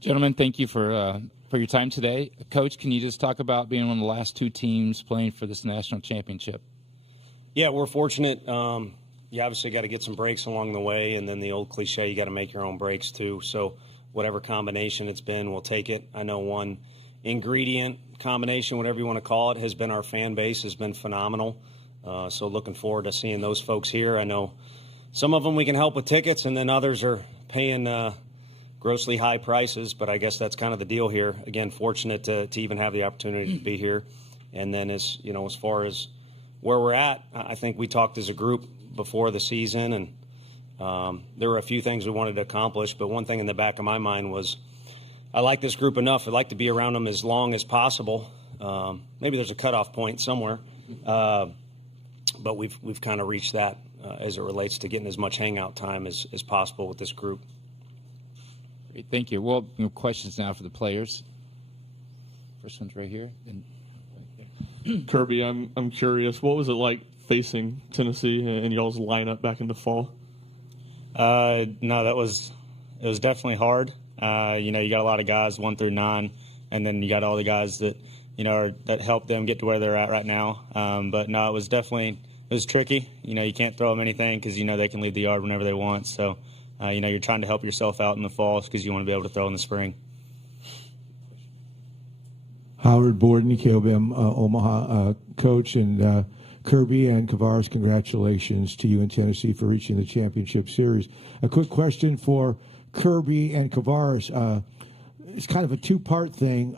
Gentlemen, thank you for your time today. Coach, can you just talk about being one of the last two teams playing for this national championship? Yeah, we're fortunate. You obviously got to get some breaks along the way, and then the old cliche, you got to make your own breaks too. So whatever combination it's been, we'll take it. I know one ingredient combination, whatever you want to call it, has been our fan base has been phenomenal. So looking forward to seeing those folks here. I know some of them we can help with tickets, and then others are paying grossly high prices, but I guess that's kind of the deal here. Again, fortunate to even have the opportunity to be here. And then as far as where we're at, I think we talked as a group before the season, and there were a few things we wanted to accomplish, but one thing in the back of my mind was I like this group enough. I'd like to be around them as long as possible. Maybe there's a cutoff point somewhere, but we've kind of reached that as it relates to getting as much hangout time as possible with this group. Great, thank you. Well, questions now for the players. First one's right here. Kirby, I'm curious, what was it like facing Tennessee and y'all's lineup back in the fall? No, it was definitely hard. You got a lot of guys 1 through 9, and then you got all the guys that that helped them get to where they're at right now. But no, it was tricky. You can't throw them anything because they can leave the yard whenever they want. So you're trying to help yourself out in the fall because you want to be able to throw in the spring. Howard Borden, KOBM Omaha coach, and Kirby and Kavares, congratulations to you in Tennessee for reaching the championship series. A quick question for Kirby and Kavares. It's kind of a two-part thing.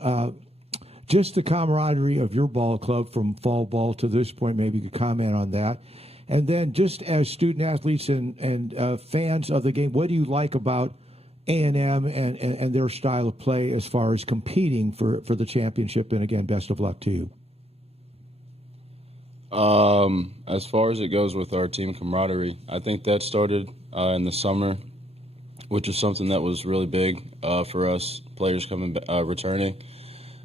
Just the camaraderie of your ball club from fall ball to this point, maybe you could comment on that. And then just as student athletes and fans of the game, what do you like about A&M and their style of play as far as competing for the championship? And again, best of luck to you. As far as it goes with our team camaraderie, I think that started in the summer, which is something that was really big for us players returning.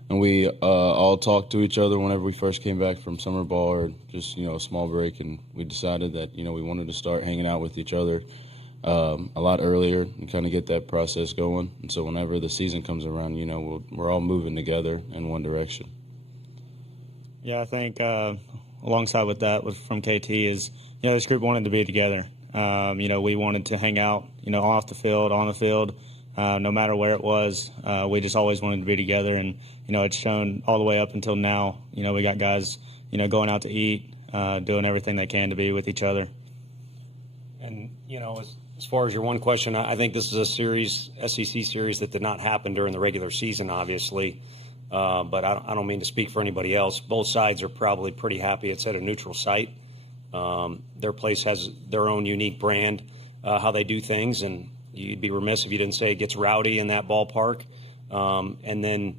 And we all talked to each other whenever we first came back from summer ball or just, a small break. And we decided that, we wanted to start hanging out with each other a lot earlier and kind of get that process going. And so whenever the season comes around, we're all moving together in one direction. Yeah, I think alongside with that from KT is, this group wanted to be together. We wanted to hang out, off the field, on the field, no matter where it was. We just always wanted to be together. And, it's shown all the way up until now. We got guys, going out to eat, doing everything they can to be with each other. And, as far as your one question, I think this is a SEC series that did not happen during the regular season, obviously. But I don't mean to speak for anybody else. Both sides are probably pretty happy it's at a neutral site. Their place has their own unique brand, how they do things, and you'd be remiss if you didn't say it gets rowdy in that ballpark. And then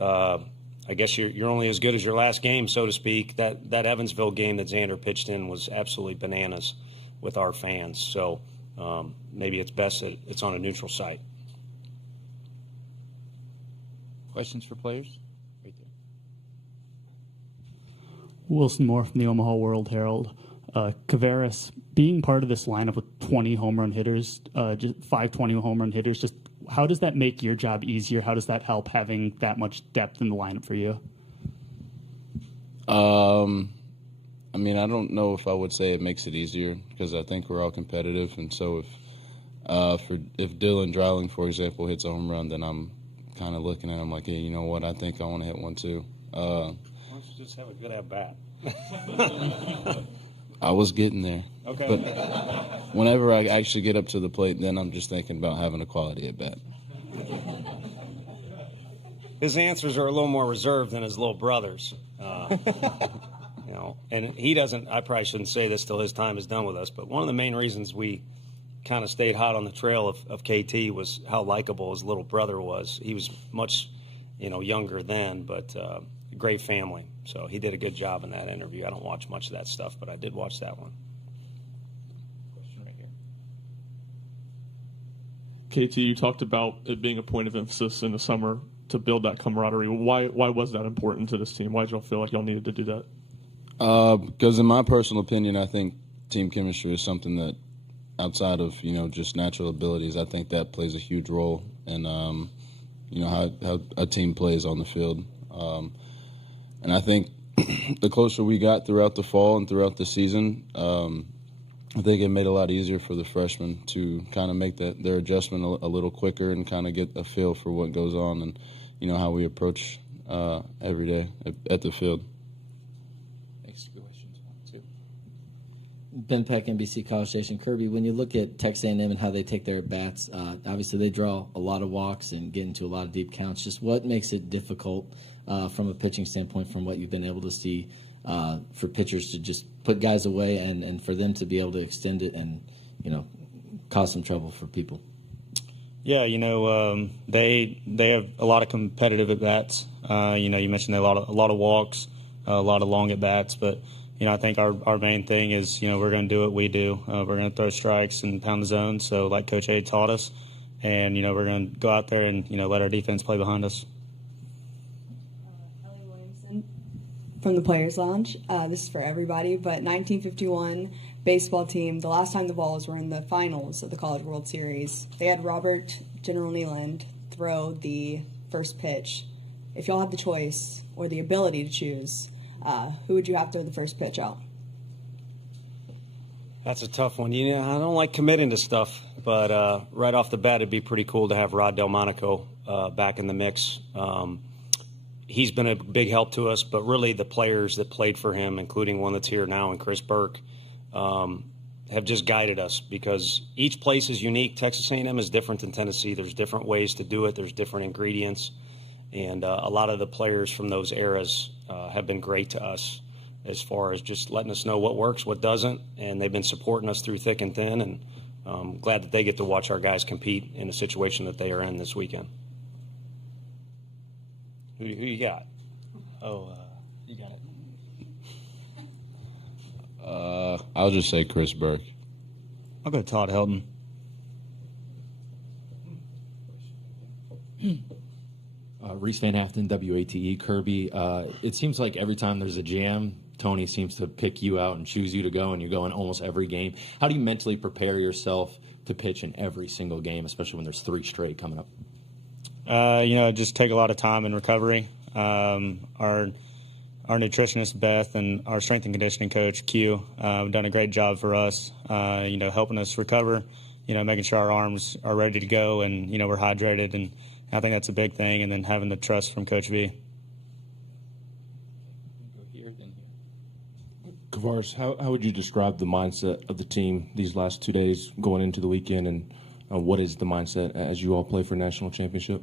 I guess you're only as good as your last game, so to speak. That Evansville game that Xander pitched in was absolutely bananas with our fans. So maybe it's best that it's on a neutral site. Questions for players? Right there. Wilson Moore from the Omaha World Herald. Kavares, being part of this lineup with 20 home run hitters, just 520 home run hitters, just how does that make your job easier? How does that help having that much depth in the lineup for you? I don't know if I would say it makes it easier because I think we're all competitive, and so if Dylan Dreiling, for example, hits a home run, then I'm kind of looking at him like, hey, you know what? I think I want to hit one too. Why don't you just have a good at bat? I was getting there. Okay. But whenever I actually get up to the plate, then I'm just thinking about having a quality at bat. His answers are a little more reserved than his little brother's. And he doesn't, I probably shouldn't say this till his time is done with us, but one of the main reasons we kind of stayed hot on the trail of KT was how likable his little brother was. He was much, younger then, but great family. So he did a good job in that interview. I don't watch much of that stuff, but I did watch that one. Question right here. KT, you talked about it being a point of emphasis in the summer to build that camaraderie. Why was that important to this team? Why did y'all feel like y'all needed to do that? Because in my personal opinion, I think team chemistry is something that outside of, just natural abilities, I think that plays a huge role in, how a team plays on the field. And I think the closer we got throughout the fall and throughout the season, I think it made it a lot easier for the freshmen to kind of make their adjustment a little quicker and kind of get a feel for what goes on and, how we approach every day at the field. Thanks. Good questions. Ben Peck, NBC College Station. Kirby, when you look at Texas A&M and how they take their at-bats, obviously they draw a lot of walks and get into a lot of deep counts. Just what makes it difficult from a pitching standpoint from what you've been able to see for pitchers to just put guys away and for them to be able to extend it and, cause some trouble for people? Yeah, they have a lot of competitive at bats. You mentioned a lot of walks, a lot of long at bats, but I think our main thing is we're going to do what we do. We're going to throw strikes and pound the zone. So like Coach A taught us, and we're going to go out there and let our defense play behind us. Ellie Williamson from the Players Lounge. This is for everybody, but 1951 baseball team. The last time the Vols were in the finals of the College World Series, they had Robert General Neyland throw the first pitch. If y'all had the choice or the ability to choose, who would you have throw the first pitch out? That's a tough one. I don't like committing to stuff, but right off the bat, it'd be pretty cool to have Rod Delmonico back in the mix. He's been a big help to us, but really the players that played for him, including one that's here now and Chris Burke, have just guided us because each place is unique. Texas A&M is different than Tennessee. There's different ways to do it. There's different ingredients. And a lot of the players from those eras have been great to us as far as just letting us know what works, what doesn't. And they've been supporting us through thick and thin. And I'm glad that they get to watch our guys compete in a situation that they are in this weekend. Who you got? You got it. I'll just say Chris Burke. I'll go Todd Helton. Reese Van Haften, WATE. Kirby, it seems like every time there's a jam, Tony seems to pick you out and choose you to go, and you go in almost every game. How do you mentally prepare yourself to pitch in every single game, especially when there's 3 straight coming up? Just take a lot of time in recovery. Our nutritionist, Beth, and our strength and conditioning coach, Q, have done a great job for us, helping us recover, making sure our arms are ready to go and, we're hydrated. And I think that's a big thing. And then having the trust from Coach V. Kavares, how would you describe the mindset of the team these last 2 days going into the weekend, and what is the mindset as you all play for a national championship?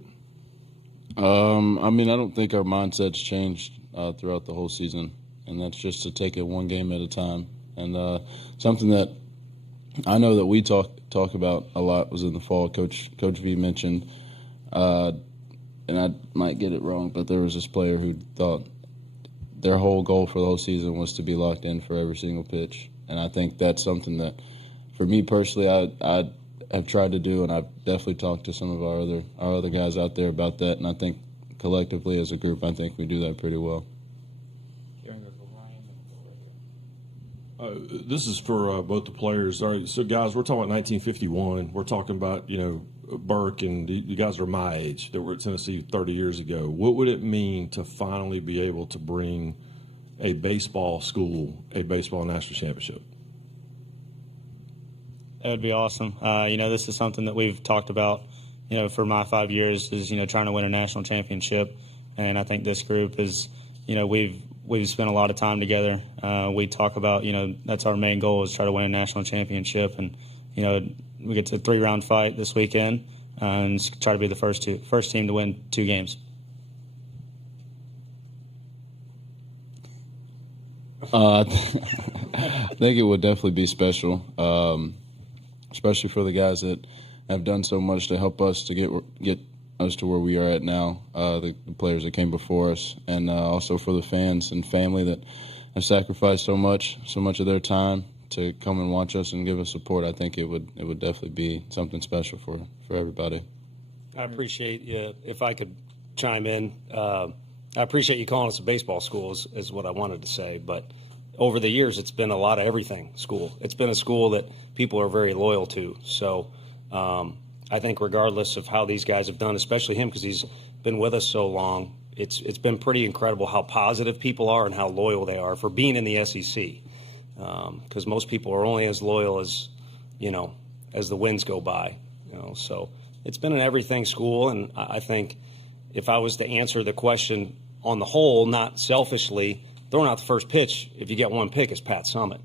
I don't think our mindset's changed throughout the whole season, and that's just to take it one game at a time. And something that I know that we talk about a lot was in the fall. Coach V mentioned, and I might get it wrong, but there was this player who thought their whole goal for the whole season was to be locked in for every single pitch. And I think that's something that, for me personally, I have tried to do, and I've definitely talked to some of our other guys out there about that. And I think collectively as a group, I think we do that pretty well. This is for both the players. All right, so guys, we're talking about 1951. We're talking about Burke, and you guys are my age that were at Tennessee 30 years ago. What would it mean to finally be able to bring a baseball school a baseball national championship? That would be awesome. This is something that we've talked about, for my 5 years is, trying to win a national championship. And I think this group is, we've spent a lot of time together. We talk about, that's our main goal is try to win a national championship. And, we get to a 3-round fight this weekend and try to be the first team to win 2 games. I think it would definitely be special, especially for the guys that have done so much to help us to get us to where we are at now, the players that came before us, and also for the fans and family that have sacrificed so much of their time to come and watch us and give us support. I think it would definitely be something special for everybody. I appreciate if I could chime in. I appreciate you calling us a baseball school is what I wanted to say, but over the years it's been a lot of everything school. It's been a school that people are very loyal to. So I think regardless of how these guys have done, especially him because he's been with us so long, it's been pretty incredible how positive people are and how loyal they are for being in the SEC. Because most people are only as loyal as, as the winds go by. So it's been an everything school, and I think if I was to answer the question on the whole, not selfishly, throwing out the first pitch, if you get one pick, is Pat Summitt.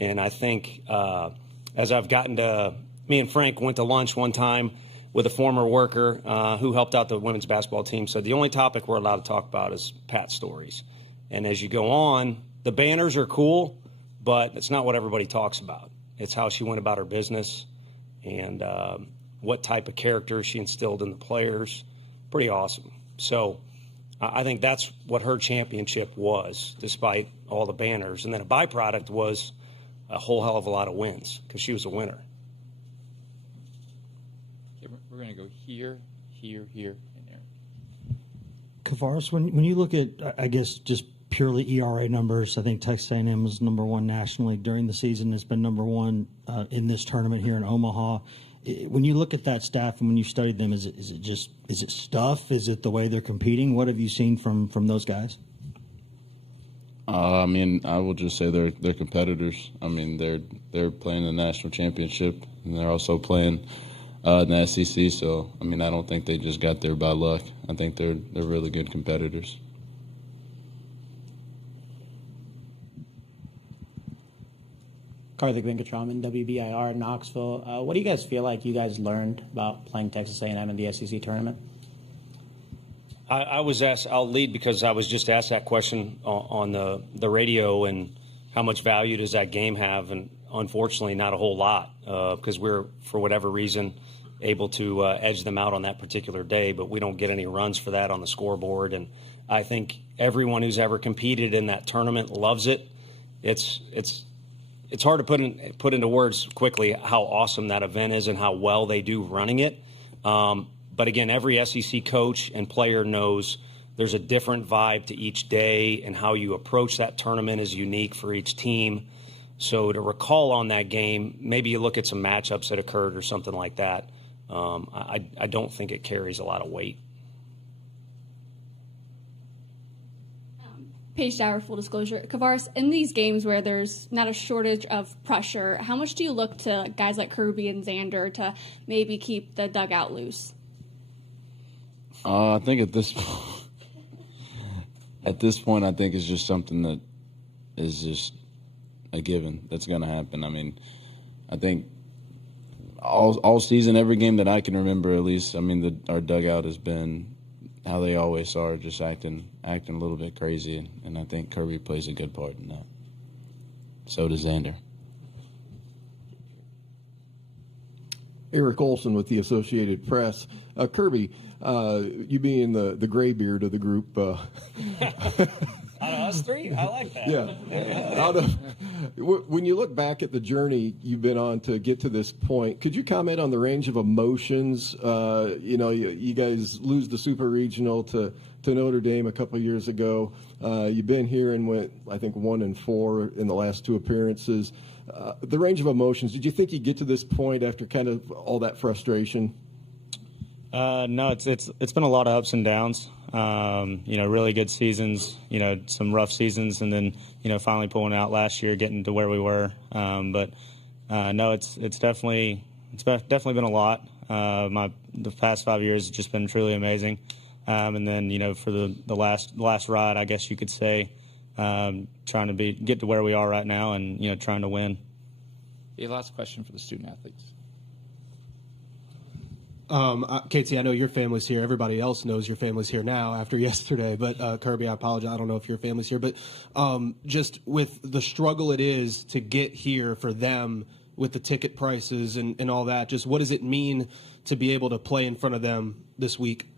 And I think as I've gotten to – me and Frank went to lunch one time with a former worker who helped out the women's basketball team, said the only topic we're allowed to talk about is Pat stories. And as you go on, the banners are cool, but it's not what everybody talks about. It's how she went about her business and what type of character she instilled in the players. Pretty awesome. So I think that's what her championship was, despite all the banners. And then a byproduct was a whole hell of a lot of wins because she was a winner. Okay, we're going to go here, here, and there. Kavares, when you look at, I guess, just purely ERA numbers, I think Texas A&M was number one nationally during the season. It's been number one in this tournament here in Omaha. When you look at that staff and when you studied them, is it stuff? Is it the way they're competing? What have you seen from those guys? I will just say they're competitors. They're playing the national championship, and they're also playing in the SEC. So, I don't think they just got there by luck. I think they're really good competitors. Karthik Venkatraman, WBIR in Knoxville. What do you guys feel like you guys learned about playing Texas A&M in the SEC tournament? I was asked, I'll lead because I was just asked that question on the radio, and how much value does that game have? And unfortunately, not a whole lot because we're, for whatever reason, able to edge them out on that particular day, but we don't get any runs for that on the scoreboard. And I think everyone who's ever competed in that tournament loves it. It's hard to put into words quickly how awesome that event is and how well they do running it. But again, every SEC coach and player knows there's a different vibe to each day, and how you approach that tournament is unique for each team. So to recall on that game, maybe you look at some matchups that occurred or something like that. I don't think it carries a lot of weight. Paige Dower, full disclosure. Kavares, in these games where there's not a shortage of pressure, how much do you look to guys like Kirby and Xander to maybe keep the dugout loose? I think at this point, I think it's just something that is just a given that's going to happen. I think all season, every game that I can remember, at least, our dugout has been how they always are, just acting a little bit crazy, and I think Kirby plays a good part in that. So does Xander. Eric Olson with the Associated Press. Kirby, you being the gray beard of the group. Out of us three? I like that. Yeah. When you look back at the journey you've been on to get to this point, could you comment on the range of emotions? You guys lose the Super Regional to Notre Dame a couple of years ago. You've been here and went, I think, 1-4 in the last two appearances. The range of emotions, did you think you'd get to this point after kind of all that frustration? No, it's been a lot of ups and downs. Really good seasons, some rough seasons, and then, finally pulling out last year, getting to where we were. No, it's definitely been a lot. The past 5 years has just been truly amazing. And then, for the last ride, I guess you could say, trying to get to where we are right now and, trying to win. A last question for the student athletes. Katie, I know your family's here. Everybody else knows your family's here now after yesterday. But Kirby, I apologize. I don't know if your family's here. But just with the struggle it is to get here for them with the ticket prices and all that, just what does it mean to be able to play in front of them this week?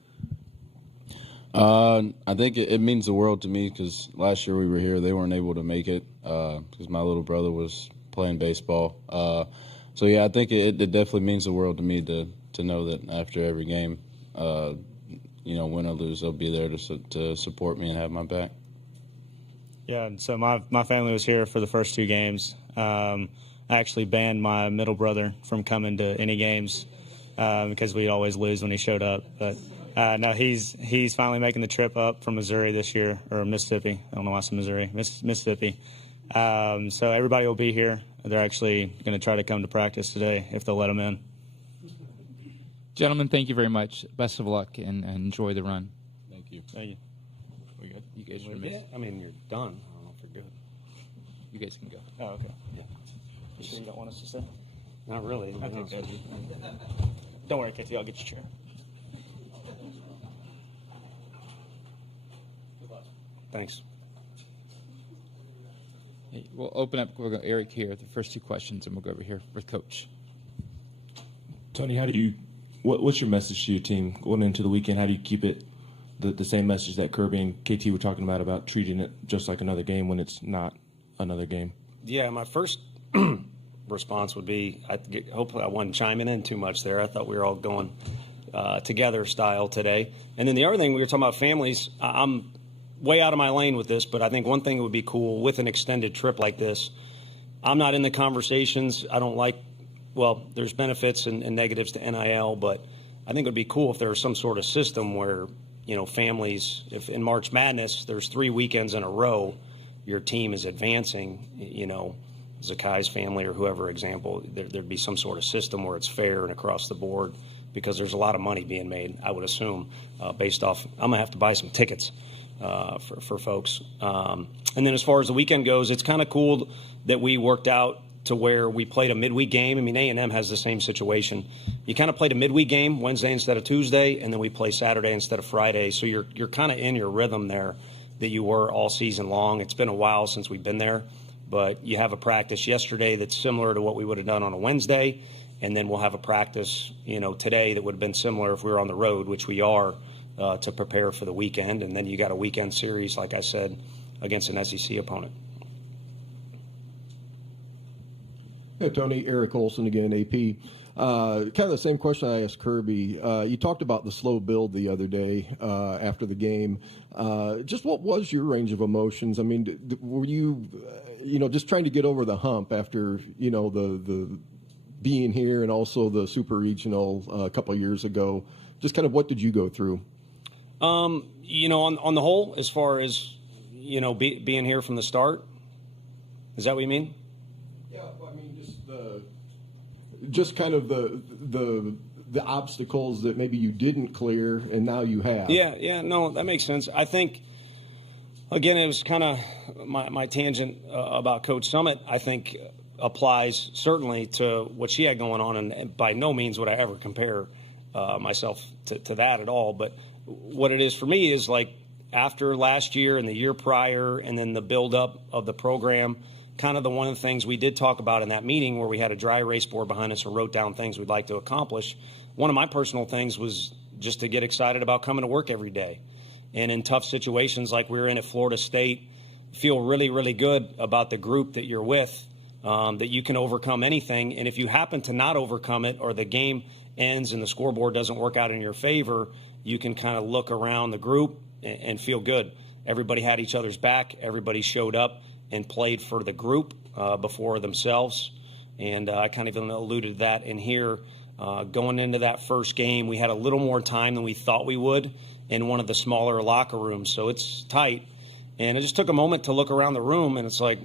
I think it means the world to me because last year we were here. They weren't able to make it because my little brother was playing baseball. So, yeah, I think it definitely means the world to me to know that after every game, win or lose, they'll be there to support me and have my back. Yeah, so my family was here for the first two games. I actually banned my middle brother from coming to any games because we'd always lose when he showed up. But no, he's finally making the trip up from Missouri this year, or Mississippi. I don't know why I said Missouri. Mississippi. So everybody will be here. They're actually going to try to come to practice today if they'll let them in. Gentlemen, thank you very much. Best of luck and enjoy the run. Thank you. Thank you. We good? You guys are Yeah, I mean, you're done. I don't know if you're good. You guys can go. Oh, okay. Yeah. You sure you don't want us to sit? Not really. Okay, No. good. Don't worry, Katie. I'll get your chair. Thanks. Hey, we'll open up. We'll go Eric here. The first 2 questions, and we'll go over here with Coach. Tony, how do you? What's your message to your team going into the weekend? How do you keep it the same message that Kirby and KT were talking about treating it just like another game when it's not another game? Yeah, my first response would be, hopefully I wasn't chiming in too much there. I thought we were all going together style today. And then the other thing, we were talking about families. I'm way out of my lane with this, but I think one thing that would be cool with an extended trip like this, I'm not in the conversations. I don't like, well, there's benefits and negatives to NIL, but I think it would be cool if there was some sort of system where, families, if in March Madness there's 3 weekends in a row, your team is advancing, Zakai's family or whoever example, there'd be some sort of system where it's fair and across the board, because there's a lot of money being made, I would assume, based off, I'm going to have to buy some tickets for folks. And then as far as the weekend goes, it's kind of cool that we worked out to where we played a midweek game. I mean, A&M has the same situation. You kind of played a midweek game Wednesday instead of Tuesday, and then we play Saturday instead of Friday. So you're kind of in your rhythm there that you were all season long. It's been a while since we've been there, but you have a practice yesterday that's similar to what we would have done on a Wednesday, and then we'll have a practice, today that would have been similar if we were on the road, which we are, to prepare for the weekend. And then you got a weekend series, like I said, against an SEC opponent. Yeah, Tony, Eric Olson again, AP. Kind of the same question I asked Kirby. You talked about the slow build the other day after the game. Just what was your range of emotions? I mean, were you, just trying to get over the hump after, the being here and also the super regional a couple of years ago? Just kind of what did you go through? On the whole, as far as, being here from the start, is that what you mean? Yeah, I mean, just kind of the obstacles that maybe you didn't clear and now you have. Yeah, no, that makes sense. I think, again, it was kind of my tangent about Coach Summit, I think applies certainly to what she had going on, and by no means would I ever compare myself to that at all. But what it is for me is like after last year and the year prior and then the buildup of the program, kind of one of the things we did talk about in that meeting where we had a dry erase board behind us and wrote down things we'd like to accomplish. One of my personal things was just to get excited about coming to work every day. And in tough situations like we were in at Florida State, feel really, really good about the group that you're with, that you can overcome anything. And if you happen to not overcome it or the game ends and the scoreboard doesn't work out in your favor, you can kind of look around the group and feel good. Everybody had each other's back. Everybody showed up and played for the group before themselves. And I kind of even alluded to that in here. Going into that first game, we had a little more time than we thought we would in one of the smaller locker rooms. So it's tight. And it just took a moment to look around the room, and it's like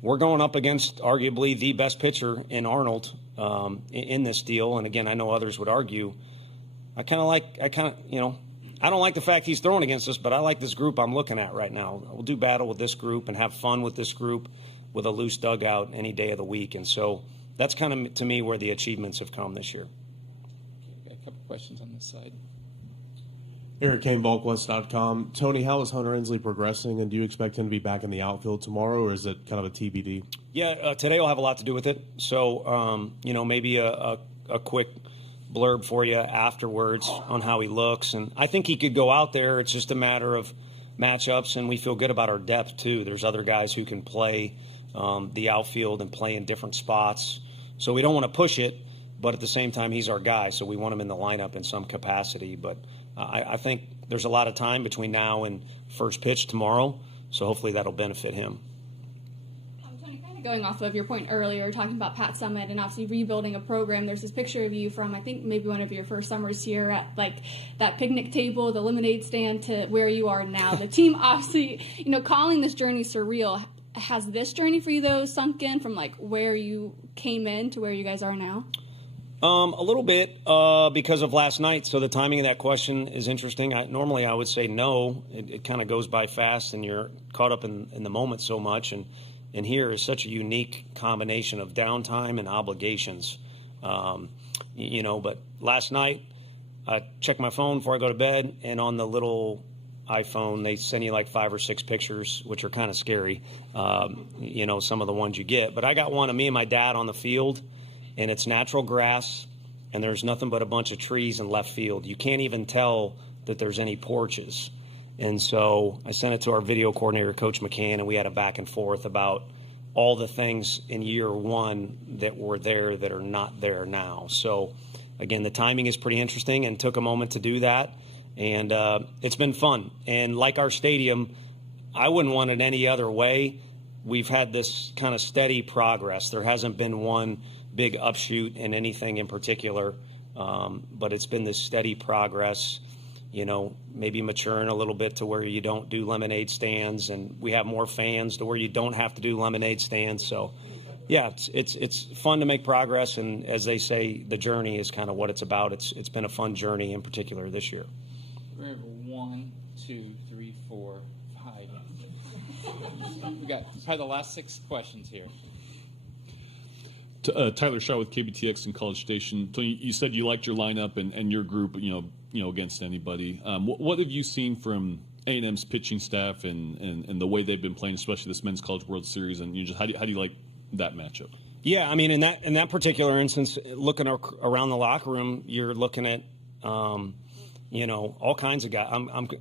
we're going up against arguably the best pitcher in Arnold in this deal. And, again, I know others would argue. I don't like the fact he's throwing against us, but I like this group I'm looking at right now. We'll do battle with this group and have fun with this group with a loose dugout any day of the week. And so that's kind of, to me, where the achievements have come this year. Okay, a couple questions on this side. Eric Kane, VolkWest.com. Tony, how is Hunter Endersley progressing, and do you expect him to be back in the outfield tomorrow, or is it kind of a TBD? Yeah, today will have a lot to do with it. So, maybe a quick blurb for you afterwards on how he looks. And I think he could go out there. It's just a matter of matchups, and we feel good about our depth, too. There's other guys who can play the outfield and play in different spots. So we don't want to push it, but at the same time, he's our guy, so we want him in the lineup in some capacity. But I think there's a lot of time between now and first pitch tomorrow, so hopefully that'll benefit him. Tony, kind of going off of your point earlier, talking about Pat Summitt and obviously rebuilding a program, there's this picture of you from, I think, maybe one of your first summers here at like that picnic table, the lemonade stand, to where you are now. The team obviously, calling this journey surreal. Has this journey for you, though, sunk in from like where you came in to where you guys are now? A little bit because of last night. So the timing of that question is interesting. Normally I would say no. It kind of goes by fast and you're caught up in the moment so much. And here is such a unique combination of downtime and obligations. But last night I checked my phone before I go to bed, and on the little iPhone they send you like 5 or 6 pictures, which are kind of scary. Some of the ones you get. But I got one of me and my dad on the field, and it's natural grass, and there's nothing but a bunch of trees in left field. You can't even tell that there's any porches. And so I sent it to our video coordinator, Coach McCann, and we had a back and forth about all the things in year one that were there that are not there now. So, again, the timing is pretty interesting and took a moment to do that. And it's been fun. And like our stadium, I wouldn't want it any other way. We've had this kind of steady progress. There hasn't been one big upshoot in anything in particular, but it's been this steady progress, maybe maturing a little bit to where you don't do lemonade stands, and we have more fans to where you don't have to do lemonade stands. So, yeah, it's fun to make progress, and as they say, the journey is kind of what it's about. It's been a fun journey in particular this year. We have 1, 2, 3, 4, 5. We got probably the last 6 questions here. Tyler Shaw with KBTX in College Station. Tony, you said you liked your lineup and your group, against anybody. What have you seen from A&M's pitching staff and the way they've been playing, especially this Men's College World Series? And how do you like that matchup? Yeah, I mean, in that particular instance, looking around the locker room, you're looking at all kinds of guys.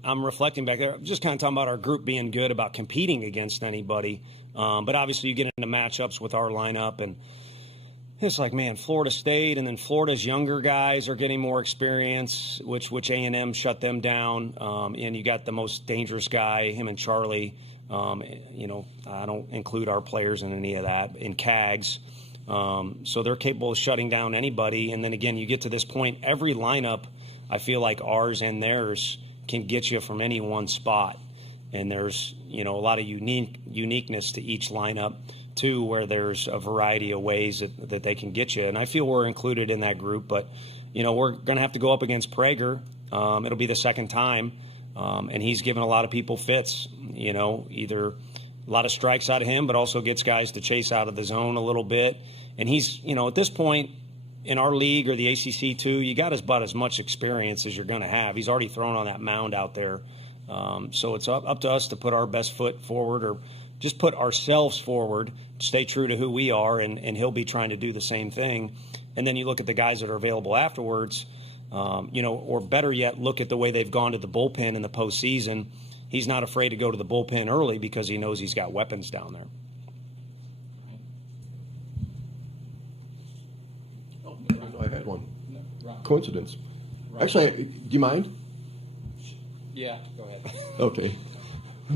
I'm reflecting back there. I'm just kind of talking about our group being good about competing against anybody. But obviously, you get into matchups with our lineup, and it's like, man, Florida State, and then Florida's younger guys are getting more experience, which A&M shut them down. And you got the most dangerous guy, him and Charlie. I don't include our players in any of that, in CAGs. So they're capable of shutting down anybody. And then again, you get to this point, every lineup, I feel like ours and theirs can get you from any one spot. And there's, a lot of uniqueness to each lineup, too, where there's a variety of ways that they can get you. And I feel we're included in that group. But, we're going to have to go up against Prager. It'll be the second time. And he's given a lot of people fits, either a lot of strikes out of him, but also gets guys to chase out of the zone a little bit. And he's, at this point in our league or the ACC too, you got about as much experience as you're going to have. He's already thrown on that mound out there. So it's up to us to put our best foot forward, or just put ourselves forward, stay true to who we are, and he'll be trying to do the same thing. And then you look at the guys that are available afterwards, or better yet, look at the way they've gone to the bullpen in the postseason. He's not afraid to go to the bullpen early because he knows he's got weapons down there. I had one. Coincidence. Actually, do you mind? Yeah, go ahead. Okay.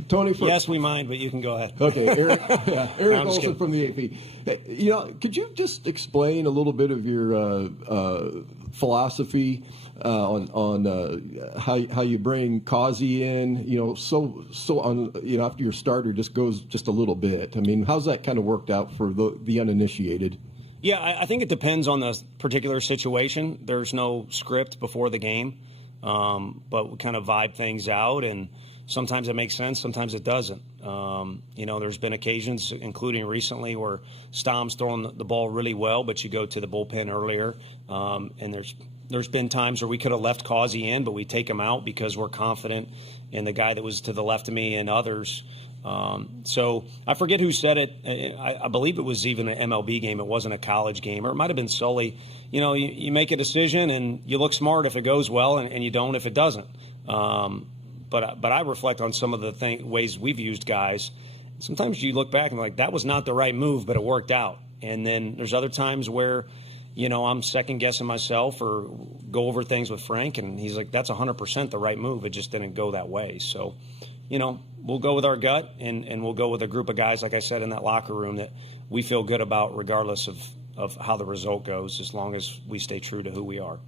Tony, yes, we mind, but you can go ahead. Okay, Eric Olson from the AP. Hey, could you just explain a little bit of your philosophy on how you bring Causey in? So on after your starter just goes just a little bit. I mean, how's that kind of worked out for the uninitiated? Yeah, I think it depends on the particular situation. There's no script before the game, but we kind of vibe things out, and sometimes it makes sense, sometimes it doesn't. There's been occasions, including recently, where Stom's throwing the ball really well, but you go to the bullpen earlier. And there's been times where we could have left Causey in, but we take him out because we're confident in the guy that was to the left of me and others. So I forget who said it. I believe it was even an MLB game. It wasn't a college game, or it might have been Sully. You make a decision and you look smart if it goes well, and you don't if it doesn't. But I reflect on some of the ways we've used guys. Sometimes you look back and like, that was not the right move, but it worked out. And then there's other times where, I'm second guessing myself or go over things with Frank, and he's like, that's 100% the right move. It just didn't go that way. So, we'll go with our gut, and we'll go with a group of guys, like I said, in that locker room that we feel good about regardless of how the result goes, as long as we stay true to who we are.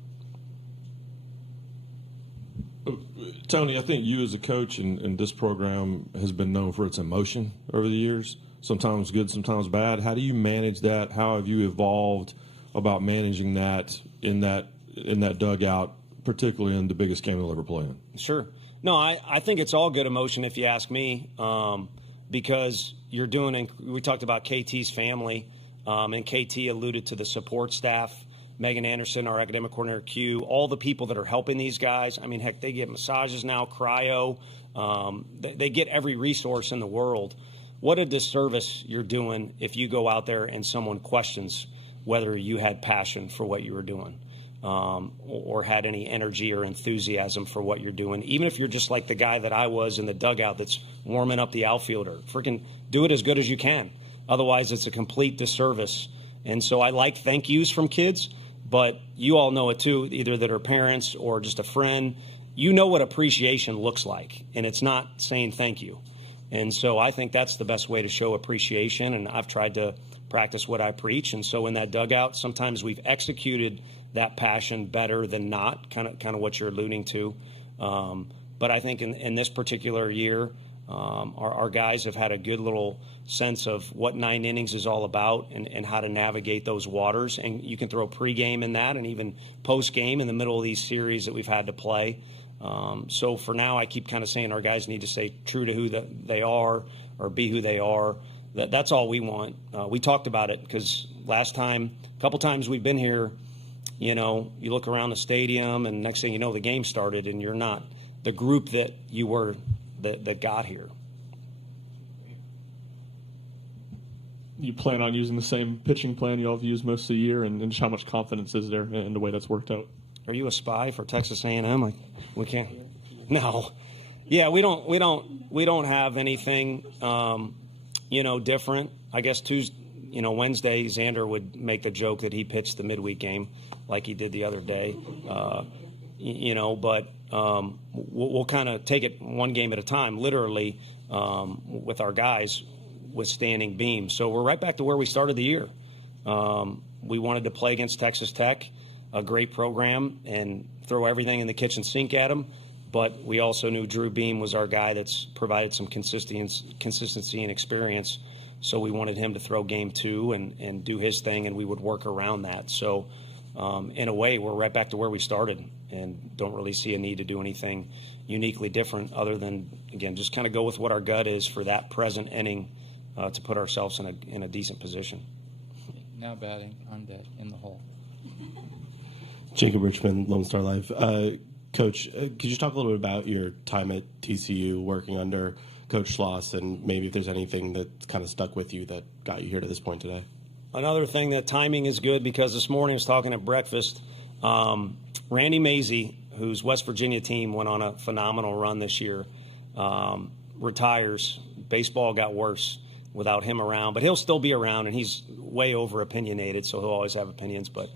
Tony, I think you as a coach and this program has been known for its emotion over the years, sometimes good, sometimes bad. How do you manage that? How have you evolved about managing that in that dugout, particularly in the biggest game you'll ever play in? Sure. No, I think it's all good emotion if you ask me, because you're doing – we talked about KT's family, and KT alluded to the support staff. Megan Anderson, our academic coordinator, Q, all the people that are helping these guys. I mean, heck, they get massages now, cryo. They get every resource in the world. What a disservice you're doing if you go out there and someone questions whether you had passion for what you were doing, or had any energy or enthusiasm for what you're doing. Even if you're just like the guy that I was in the dugout that's warming up the outfielder, freaking do it as good as you can. Otherwise, it's a complete disservice. And so I like thank yous from kids. But you all know it too, either that are parents or just a friend. You know what appreciation looks like, and it's not saying thank you. And so I think that's the best way to show appreciation, and I've tried to practice what I preach. And so in that dugout, sometimes we've executed that passion better than not, kind of what you're alluding to. But I think in this particular year, our guys have had a good little sense of what 9 innings is all about and how to navigate those waters. And you can throw pregame in that and even postgame in the middle of these series that we've had to play. So for now, I keep kind of saying our guys need to stay true to who they are or be who they are. That's all we want. We talked about it because last time, a couple times we've been here, you look around the stadium and next thing you know, the game started and you're not the group that you were that got here. You plan on using the same pitching plan you all have used most of the year, and just how much confidence is there in the way that's worked out? Are you a spy for Texas A&M? Like, we can't. No. Yeah, we don't have anything, different. I guess Wednesday, Xander would make the joke that he pitched the midweek game like he did the other day. But we'll kind of take it one game at a time, literally, with our guys withstanding beams. So we're right back to where we started the year. We wanted to play against Texas Tech, a great program, and throw everything in the kitchen sink at them. But we also knew Drew Beam was our guy that's provided some consistency and experience. So we wanted him to throw game 2 and do his thing, and we would work around that. So in a way, we're right back to where we started and don't really see a need to do anything uniquely different other than, again, just kind of go with what our gut is for that present inning to put ourselves in a decent position. Now batting on deck in the hole. Jacob Richmond, Lone Star Live. Coach, could you talk a little bit about your time at TCU working under Coach Schloss and maybe if there's anything that kind of stuck with you that got you here to this point today? Another thing, that timing is good because this morning I was talking at breakfast. Randy Mazey, whose West Virginia team went on a phenomenal run this year, retires. Baseball got worse without him around, but he'll still be around, and he's way over opinionated, so he'll always have opinions. But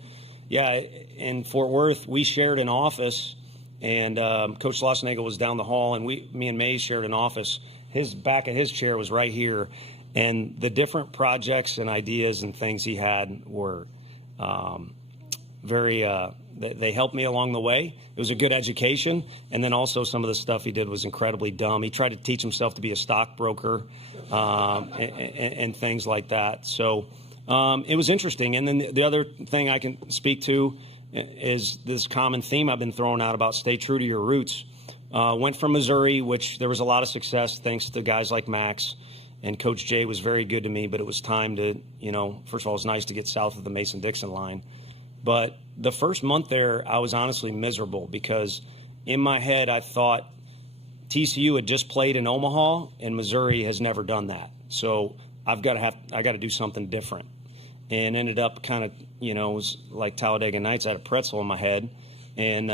yeah, in Fort Worth, we shared an office, and Coach Schlossnagle was down the hall, and me and Mays shared an office. His back of his chair was right here, and the different projects and ideas and things he had were they helped me along the way. It was a good education, and then also some of the stuff he did was incredibly dumb. He tried to teach himself to be a stockbroker and things like that. So it was interesting. And then the other thing I can speak to is this common theme I've been throwing out about stay true to your roots. Went from Missouri, which there was a lot of success thanks to guys like Max, and Coach Jay was very good to me, but it was time to, first of all, it was nice to get south of the Mason-Dixon line. But the first month there, I was honestly miserable because in my head I thought TCU had just played in Omaha and Missouri has never done that. So I got to do something different. And ended up kind of, it was like Talladega Nights. I had a pretzel in my head. And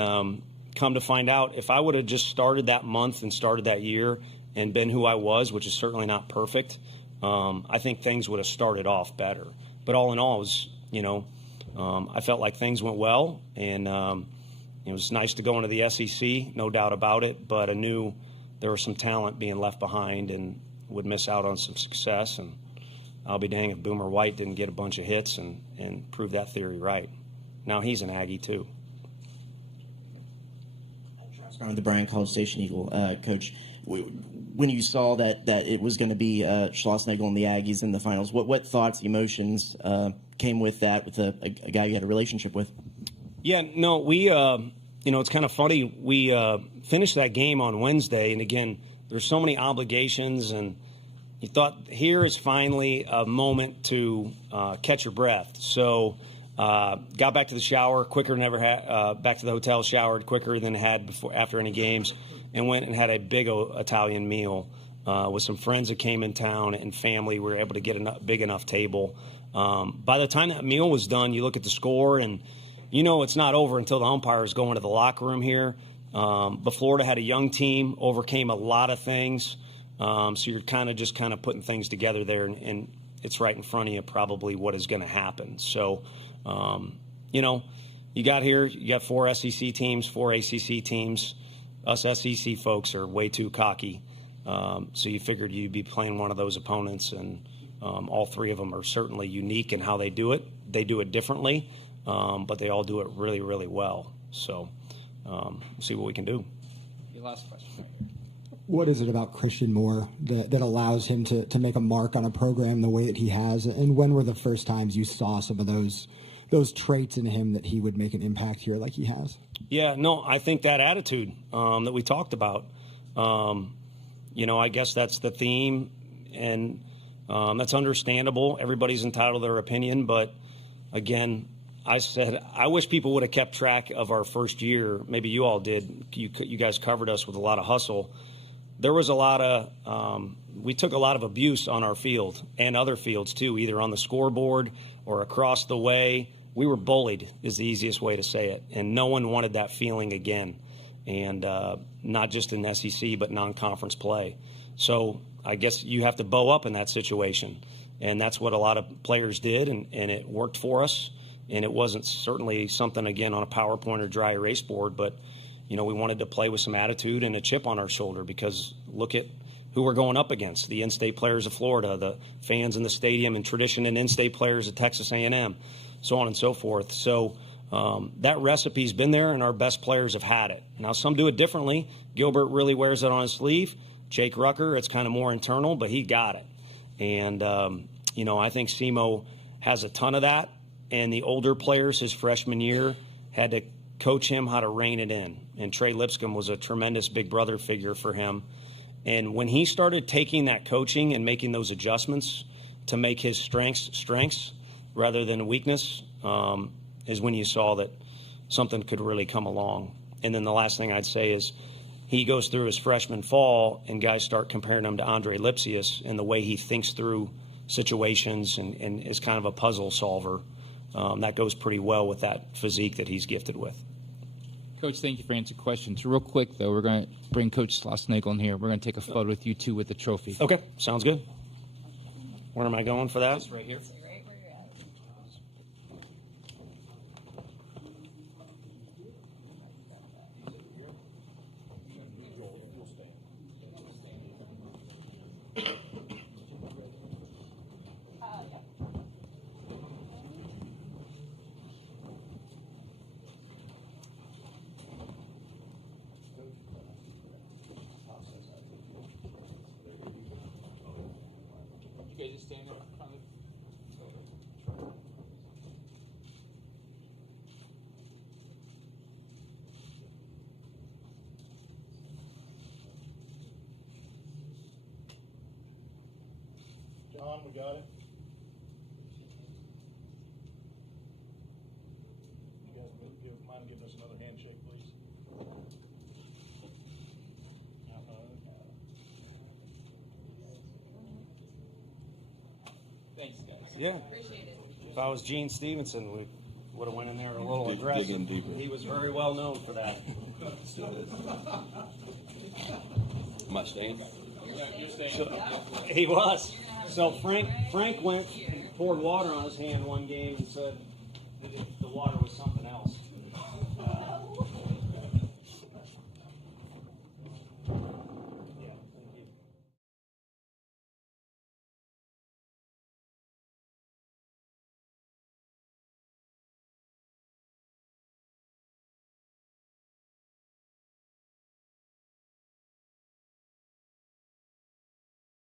come to find out, if I would have just started that month and started that year and been who I was, which is certainly not perfect, I think things would have started off better. But all in all, it was, I felt like things went well, and it was nice to go into the SEC, no doubt about it, but I knew there was some talent being left behind and would miss out on some success. And I'll be dang if Boomer White didn't get a bunch of hits and prove that theory right. Now he's an Aggie too. The Bryan College Station Eagle, Coach. When you saw that it was going to be Schlossnagle and the Aggies in the finals, what thoughts, emotions came with that, with a guy you had a relationship with? Yeah, no, we, it's kind of funny. We finished that game on Wednesday, and again, there's so many obligations, and you thought here is finally a moment to catch your breath. So got back to the shower quicker than ever had, back to the hotel, showered quicker than had before after any games, and went and had a big Italian meal with some friends that came in town and family. We were able to get a big enough table. By the time that meal was done, you look at the score, and it's not over until the umpires go into the locker room here. But Florida had a young team, overcame a lot of things. So you're kind of putting things together there, and it's right in front of you probably what is going to happen. So, you got here, you got 4 SEC teams, 4 ACC teams. Us SEC folks are way too cocky. So you figured you'd be playing one of those opponents, and all 3 of them are certainly unique in how they do it. They do it differently, but they all do it really, really well. So see what we can do. Your last question. What is it about Christian Moore that allows him to make a mark on a program the way that he has? And when were the first times you saw some of those traits in him that he would make an impact here like he has? Yeah, no, I think that attitude that we talked about, I guess that's the theme, and that's understandable. Everybody's entitled to their opinion, but again, I said I wish people would have kept track of our first year. Maybe you all did. You guys covered us with a lot of hustle. There was a lot of we took a lot of abuse on our field and other fields too, either on the scoreboard or across the way. We were bullied is the easiest way to say it, and no one wanted that feeling again, and not just in SEC but non-conference play. So I guess you have to bow up in that situation, and that's what a lot of players did, and it worked for us. And it wasn't certainly something, again, on a PowerPoint or dry erase board, but, we wanted to play with some attitude and a chip on our shoulder, because look at who we're going up against, the in-state players of Florida, the fans in the stadium, and tradition and in-state players at Texas A&M, so on and so forth. So that recipe's been there, and our best players have had it. Now, some do it differently. Gilbert really wears it on his sleeve. Jake Rucker, it's kind of more internal, but he got it. And, I think Simo has a ton of that. And the older players his freshman year had to coach him how to rein it in. And Trey Lipscomb was a tremendous big brother figure for him. And when he started taking that coaching and making those adjustments to make his strengths rather than weakness, is when you saw that something could really come along. And then the last thing I'd say is he goes through his freshman fall, and guys start comparing him to Andre Lipsius and the way he thinks through situations and is kind of a puzzle solver. That goes pretty well with that physique that he's gifted with. Coach, thank you for answering questions. Real quick, though, we're going to bring Coach Schlossnagle in here. We're going to take a photo with you two with the trophy. Okay, sounds good. Where am I going for that? Just right here. You guys just stand up. John, we got it. You guys mind giving us another handshake, please? Thanks, guys. Yeah. Appreciate it. If I was Gene Stevenson, we would have went in there a little aggressive. Digging deeper. He was very well known for that. Still is. Am I staying? He was. So Frank went and poured water on his hand one game and said the water was something else.